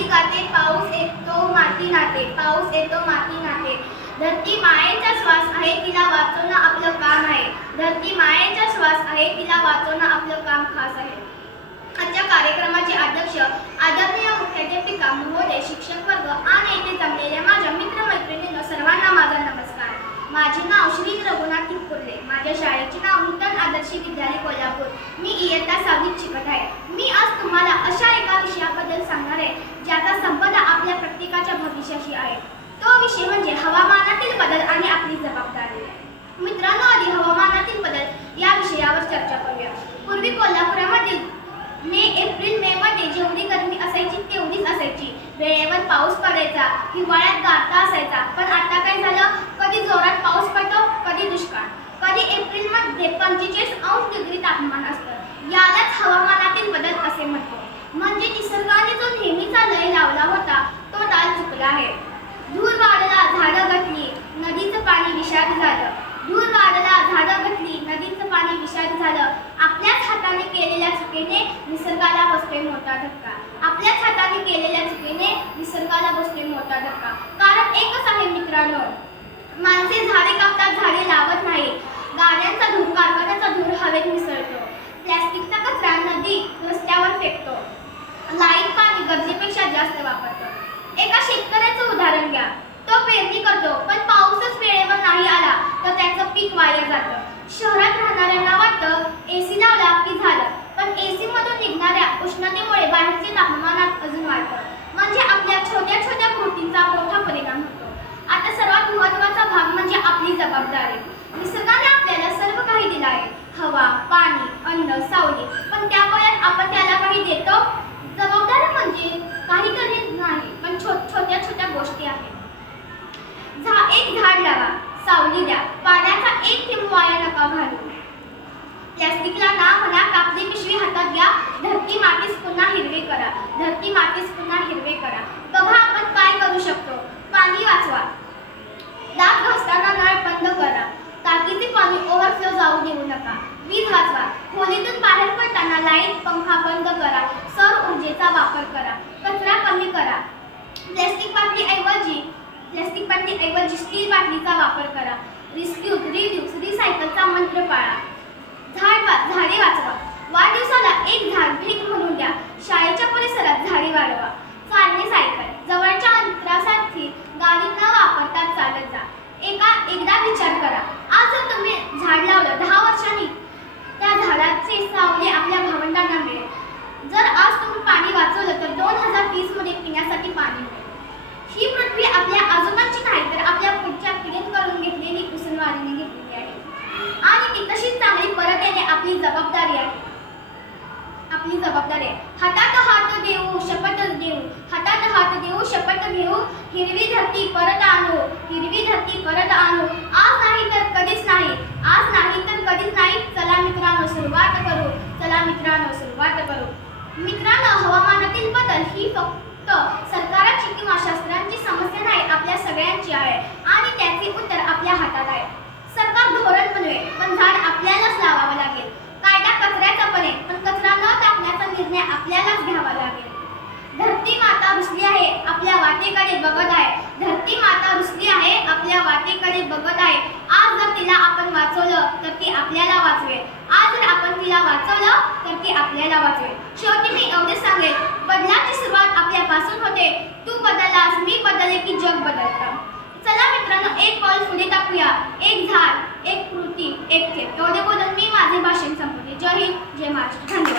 माऊली गाते, पाऊस येतो माती नाते, पाऊस येतो माती नाते. धरती मायेचा श्वास आहे, तिला वाचवणं आपलं काम आहे. धरती मायेचा श्वास आहे, तिला वाचवणं आपलं काम खास आहे. आजच्या कार्यक्रमाचे अध्यक्ष आदरणीय मुख्याध्यापिका महोदय, शिक्षक वर्ग आणि येथे जमलेल्या माझ्या मित्रमैत्रिणींनो, सर्वांना माझा नमस्कार. माझे नाव श्री रघुनाथ तिरपुर्ले. माझ्या शाळेचे नाव नूतन आदर्श विद्यालय कोल्हापूर. मी इयत्ता 6वीत शिकत आहे. मी आज तुम्हाला अशा एका विषयाबद्दल सांगणार आहे ज्याचा संबंध आपल्या प्रत्येकाच्या भविष्याशी आहे. तो विषय म्हणजे हवामानातील बदल आणि आपली जबाबदारी. मित्रांनो, आधी हवामानातील बदल या विषयावर चर्चा करूया. पूर्वी कोल्हापुरामध्ये एप्रिल-मे मध्ये जेवढी गरमी असायची तेवढीच असायची. वेळेवर पाऊस पडायचा, हिवाळ्यात गारठा असायचा. पण आता काय झालं? कधी जोरात पाऊस पडतो, कधी दुष्काळ. कधी एप्रिलमध्ये 45° तापमान असतं. यालाच हवामानातील बदल असे म्हणतो. म्हणजे निसर्गाने जो नेहमीचा लय लावला होता तो ताल चुकला आहे. धूर वाढला, झाडं घटली, नदीचं पाणी विषारी झालं. धूर वाढला, झाडं घटली, नदीचं पाणी विषारी झालं. आपल्याच हाताने केलेल्या चुकीने निसर्गाला बसतोय मोठा धक्का. आपल्याच हाताने केलेल्या चुकीने निसर्गाला बसतोय मोठा धक्का. कारण एकच आहे मित्रांनो, माणसे झाडे कापतात, झाडे लावत नाही. गाड्यांचा धूर, कारखान्याचा धूर हवेत मिसळतो. प्लॅस्टिकचा कचरा नदी, रस्त्यावर फेकतो. लाईट पाणी गरजेपेक्षा जास्त वापरतो. एका शेतकऱ्याचं उदाहरण घ्या. तो पेरणी करतो, पण पाऊसच वेळेवर नाही आला तर त्याचं पीक वाया जातं. शहरात राहणाऱ्यांना वाटतं एसी लावला की झालं, पण एसी मधून निघणाऱ्या उष्णतेमुळे बाहेरचे तापमानात अजून वाढतं. म्हणजे आपल्या छोट्या छोट्या कृतींचा मोठा परिणाम होतो. आता सर्वात महत्त्वाचा भाग म्हणजे आपली जबाबदारी. निसर्गाने आपल्याला सर्व काही दिलं आहे, हवा, पाणी, अन्न, सावली. पण त्या वयात आपण त्याला काही देतो? जबाबदारी म्हणजे काहीतरी नाही, पण छोट्या छोट्या गोष्टी आहेत. एक झाड लावा, सावली द्या, पाण्याचा एक थेंब वाया नका घालू. प्लॅस्टिकला ना म्हणा, कापडी पिशवी हातात घ्या. धरती मातीस पुन्हा हिरवे करा. धरती मातीस पुन्हा हिरवे करा. बघा आपण काय करू शकतो. पाणी वाचवा. दात घासताना नळ बंद करा. टाकीचे पाणी ओव्हरफ्लो जाऊ देऊ नका. वीज वाचवा. खोलीतून बाहेर पडताना लाईट, पंखा बंद करा. सौर ऊर्जेचा वापर करा. कचरा कमी करा. प्लॅस्टिक बाटलीऐवजी स्टील बाटलीचा वापर करा. रिड्यूस, रिसायकलचा मंत्र पाळा. झाडे वाचवा. वाढदिवसाला एक झाड भेट म्हणून द्या. शाळेच्या परिसरात झाडे वाढवा. चालणे, सायकल. जवळच्या अंतरासाठी गाडी न वापरता चालत जा. एकदा विचार करा, आज जर तुम्ही झाड लावलं, 10 वर्षांनी त्या झाडाचे सावली आपल्या भावंडांना मिळेल. जर आज तुम्ही पाणी वाचवलं तर 2030 मध्ये पिण्यासाठी पाणी मिळेल. ही पृथ्वी आपल्या आजोबांची नाही तर आपल्या पुढच्या पिढींकडून घेतलेली उसनवारीने घेतलेली आहे. आणि ती तशीच चांगली परत येणे आपली जबाबदारी आहे. हातात हात देऊ, शपथ घेऊ. हातात हात देऊ, शपथ घेऊ. हिरवी धरती परत आणू. हिरवी धरती परत आणू. आज नाही तर कधीच नाही. आज नाही तर कधीच नाही. चला मित्रांनो, सुरुवात करू. चला मित्रांनो, सुरुवात करू. मित्रांनो, हवामानातील बदल ही फक्त सरकाराची किंवा शास्त्रांची समस्या नाही, आपल्या सगळ्यांची आहे. आणि त्याचे उत्तर आपल्या हातात आहे. सरकार धोरण बनवेल, पण झाड आपल्यालाच लावावं लागेल. कायदा कचऱ्याचा बनेल, पण कचरा न टाकण्याचा निर्णय आपल्यालाच घ्यावा लागेल. धरती माता रुसली आहे, आपल्या वाटेकडे बघत आहे. धरती माता रुसली आहे, आपल्या वाटेकडे बघत आहे. आज जर तिला आपण वाचवलं तर ती आपल्याला वाचवेल. आज जर आपण तिला वाचवलं तर ती आपल्याला वाचवेल. शेवटी मी एवढेच सांगेन, बदलाची सुरुवात आपल्यापासून होते. तू बदललास, मी बदलले की जग बदलतं. चला मित्रांनो, एक पाऊल पुढे टाकूया. एक झाड, एक कृती, एक थेंब. एवढे बोलून मी माझे भाषण संपवले. जय हिंद, जय महाराष्ट्र. धन्यवाद.